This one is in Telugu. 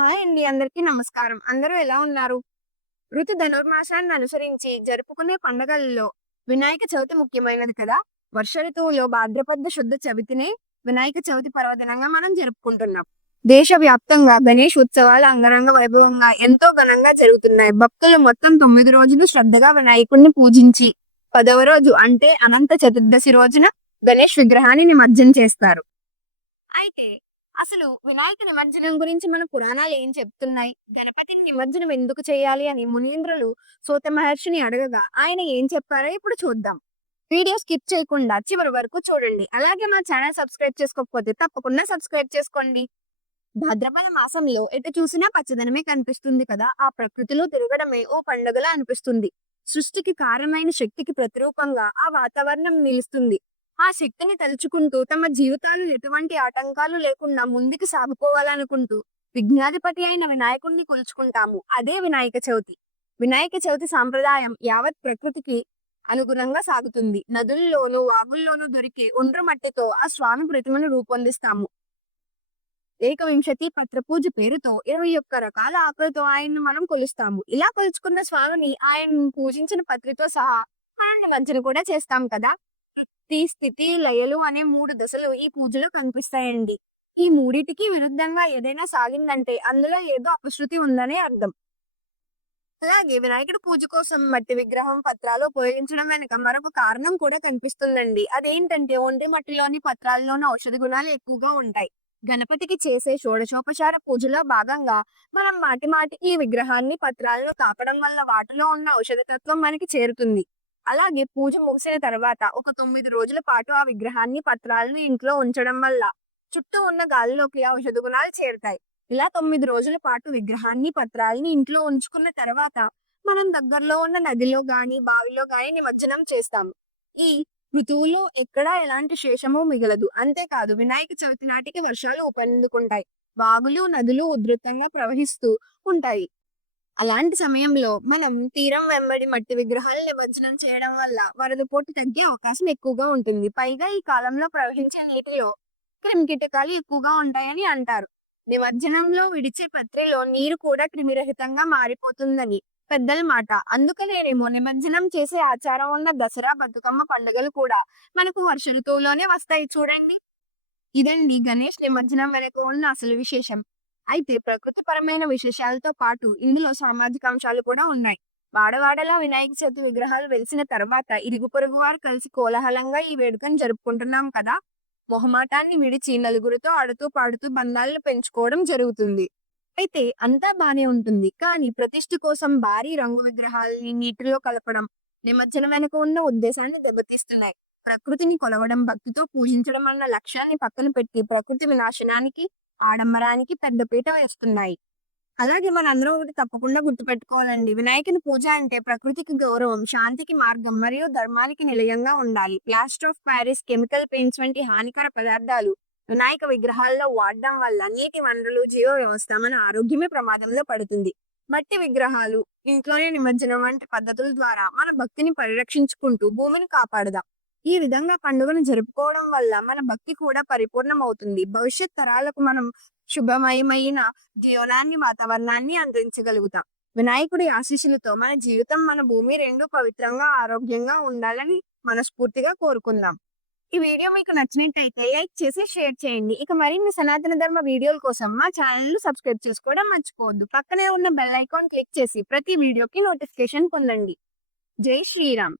హాయ్ అండి అందరికీ నమస్కారం. అందరూ ఎలా ఉన్నారు? ఋతు ధనుర్మాసాన్ని అనుసరించి జరుపుకునే పండగలలో వినాయక చవితి ముఖ్యమైనది కదా. వర్ష ఋతువులో భాద్రపద శుద్ధ చవితినే వినాయక చవితి పర్వదినంగా మనం జరుపుకుంటున్నాం. దేశవ్యాప్తంగా గణేష్ ఉత్సవాలు అంగరంగ వైభవంగా ఎంతో ఘనంగా జరుగుతున్నాయి. భక్తులు మొత్తం తొమ్మిది రోజులు శ్రద్ధగా వినాయకుడిని పూజించి పదవ రోజు అంటే అనంత చతుర్దశి రోజున గణేష్ విగ్రహాన్ని నిమజ్జనం చేస్తారు. అయితే అసలు వినాయక నిమజ్జనం గురించి మన పురాణాలు ఏం చెప్తున్నాయి? గణపతిని నిమజ్జనం ఎందుకు చేయాలి అని మునీంద్రులు సోత మహర్షిని అడగగా ఆయన ఏం చెప్పారో ఇప్పుడు చూద్దాం. వీడియో స్కిప్ చేయకుండా చివరి వరకు చూడండి. అలాగే మా ఛానల్ సబ్స్క్రైబ్ చేసుకోకపోతే తప్పకుండా సబ్స్క్రైబ్ చేసుకోండి. భాద్రపద మాసంలో ఎటు చూసినా పచ్చదనమే కనిపిస్తుంది కదా? ఆ ప్రకృతిలో తిరగడమే ఓ పండుగలా అనిపిస్తుంది. సృష్టికి కారణమైన శక్తికి ప్రతిరూపంగా ఆ వాతావరణం నిలుస్తుంది. ఆ శక్తిని తలుచుకుంటూ తమ జీవితాలు ఎటువంటి ఆటంకాలు లేకుండా ముందుకు సాగుకోవాలనుకుంటూ విఘ్నాధిపతి అయిన వినాయకుడిని కొలుచుకుంటాము. అదే వినాయక చవితి. వినాయక చవితి సాంప్రదాయం యావత్ ప్రకృతికి అనుగుణంగా సాగుతుంది. నదుల్లోనూ వాగుల్లోనూ దొరికే ఒండ్రు మట్టితో ఆ స్వామి ప్రతిమను రూపొందిస్తాము. ఏకవింశతి పత్రపూజ పేరుతో ఇరవై ఒక్క రకాల ఆకులతో ఆయన్ని మనం కొలుస్తాము. ఇలా కొలుచుకున్న స్వామిని ఆయన పూజించిన పత్రితో సహా మనం నిమజ్జన కూడా చేస్తాం కదా. శక్తి స్థితి లయలు అనే మూడు దశలు ఈ పూజలో కనిపిస్తాయండి. ఈ మూడిటికి విరుద్ధంగా ఏదైనా సాగిందంటే అందులో ఏదో అపశృతి ఉందనే అర్థం. అలాగే వినాయకుడి పూజ కోసం మట్టి విగ్రహం పత్రాలు ఉపయోగించడం వెనుక మరొక కారణం కూడా కనిపిస్తుందండి. అదేంటంటే ఒంటి మట్టిలోని పత్రాల్లోని ఔషధ గుణాలు ఎక్కువగా ఉంటాయి. గణపతికి చేసే షోడశోపచార పూజలో భాగంగా మనం మాటి మాటికి ఈ విగ్రహాన్ని పత్రాలను తాపడం వల్ల వాటిలో ఉన్న ఔషధ తత్వం మనకి చేరుతుంది. అలాగే పూజ ముగిసిన తర్వాత ఒక తొమ్మిది రోజుల పాటు ఆ విగ్రహాన్ని పత్రాలను ఇంట్లో ఉంచడం వల్ల చుట్టూ ఉన్న గాలిలోకి ఔషధ గుణాలు చేరుతాయి. ఇలా తొమ్మిది రోజుల పాటు విగ్రహాన్ని పత్రాలని ఇంట్లో ఉంచుకున్న తర్వాత మనం దగ్గరలో ఉన్న నదిలో గాని బావిలో గాని నిమజ్జనం చేస్తాము. ఈ ఋతువులో ఎక్కడా ఎలాంటి శేషము మిగలదు. అంతేకాదు వినాయక చవితి నాటికి వర్షాలు ఉపందుకుంటాయి వాగులు నదులు ఉధృతంగా ప్రవహిస్తూ ఉంటాయి. అలాంటి సమయంలో మనం తీరం వెంబడి మట్టి విగ్రహాలు నిమజ్జనం చేయడం వల్ల వరద పోటు తగ్గే అవకాశం ఎక్కువగా ఉంటుంది. పైగా ఈ కాలంలో ప్రవహించే నీటిలో క్రిమికీటకాలు ఎక్కువగా ఉంటాయని అంటారు. నిమజ్జనంలో విడిచే పత్రిలో నీరు కూడా క్రిమిరహితంగా మారిపోతుందని పెద్దల మాట. అందుకనేనేమో నిమజ్జనం చేసే ఆచారం ఉన్న దసరా బతుకమ్మ పండుగలు కూడా మనకు వర్ష ఋతువులోనే వస్తాయి చూడండి. ఇదండి గణేష్ నిమజ్జనం వెనక ఉన్న అసలు విశేషం. అయితే ప్రకృతిపరమైన విశేషాలతో పాటు ఇందులో సామాజిక అంశాలు కూడా ఉన్నాయి. వాడవాడలా వినాయక చవితి విగ్రహాలు వెలిసిన తర్వాత ఇరుగు పొరుగు వారు కలిసి కోలాహలంగా ఈ వేడుకను జరుపుకుంటున్నాం కదా! మొహమాటాన్ని విడిచి నలుగురితో ఆడుతూ పాడుతూ బంధాలను పెంచుకోవడం జరుగుతుంది. అయితే అంతా బానే ఉంటుంది. కానీ ప్రతిష్ఠ కోసం భారీ రంగు విగ్రహాలని నీటిలో కలపడం నిమజ్జనం వెనుక ఉన్న ఉద్దేశాన్ని దెబ్బతీస్తున్నాయి. ప్రకృతిని కొలవడం భక్తితో పూజించడం అన్న లక్ష్యాన్ని పక్కన పెట్టి ప్రకృతి వినాశనానికి ఆడంబరానికి పెద్దపీట వేస్తున్నాయి. అలాగే మనందరం ఒకటి తప్పకుండా గుర్తుపెట్టుకోవాలండి. వినాయకుని పూజ అంటే ప్రకృతికి గౌరవం శాంతికి మార్గం మరియు ధర్మానికి నిలయంగా ఉండాలి. Plaster of Paris chemical paints వంటి హానికర పదార్థాలు వినాయక విగ్రహాల్లో వాడడం వల్ల నీటి వనరులు జీవ వ్యవస్థ మన ఆరోగ్యమే ప్రమాదంలో పడుతుంది. మట్టి విగ్రహాలు ఇంట్లోనే నిమజ్జనం వంటి పద్ధతుల ద్వారా మన భక్తిని పరిరక్షించుకుంటూ భూమిని కాపాడదాం. ఈ విధంగా పండుగను జరుపుకోవడం వల్ల మన భక్తి కూడా పరిపూర్ణం అవుతుంది భవిష్యత్ తరాలకు మనం శుభమయమైన జీవనాన్ని వాతావరణాన్ని అందించగలుగుతాం. వినాయకుడి ఆశీస్సులతో మన జీవితం మన భూమి రెండు పవిత్రంగా ఆరోగ్యంగా ఉండాలని మనస్ఫూర్తిగా కోరుకుందాం. ఈ వీడియో మీకు నచ్చినట్టయితే లైక్ చేసి షేర్ చేయండి. ఇక మరిన్ని సనాతన ధర్మ వీడియోల కోసం మా ఛానల్ సబ్స్క్రైబ్ చేసుకోవడం మర్చిపోవద్దు. పక్కనే ఉన్న బెల్ ఐకాన్ క్లిక్ చేసి ప్రతి వీడియోకి నోటిఫికేషన్ పొందండి. జై శ్రీరామ్.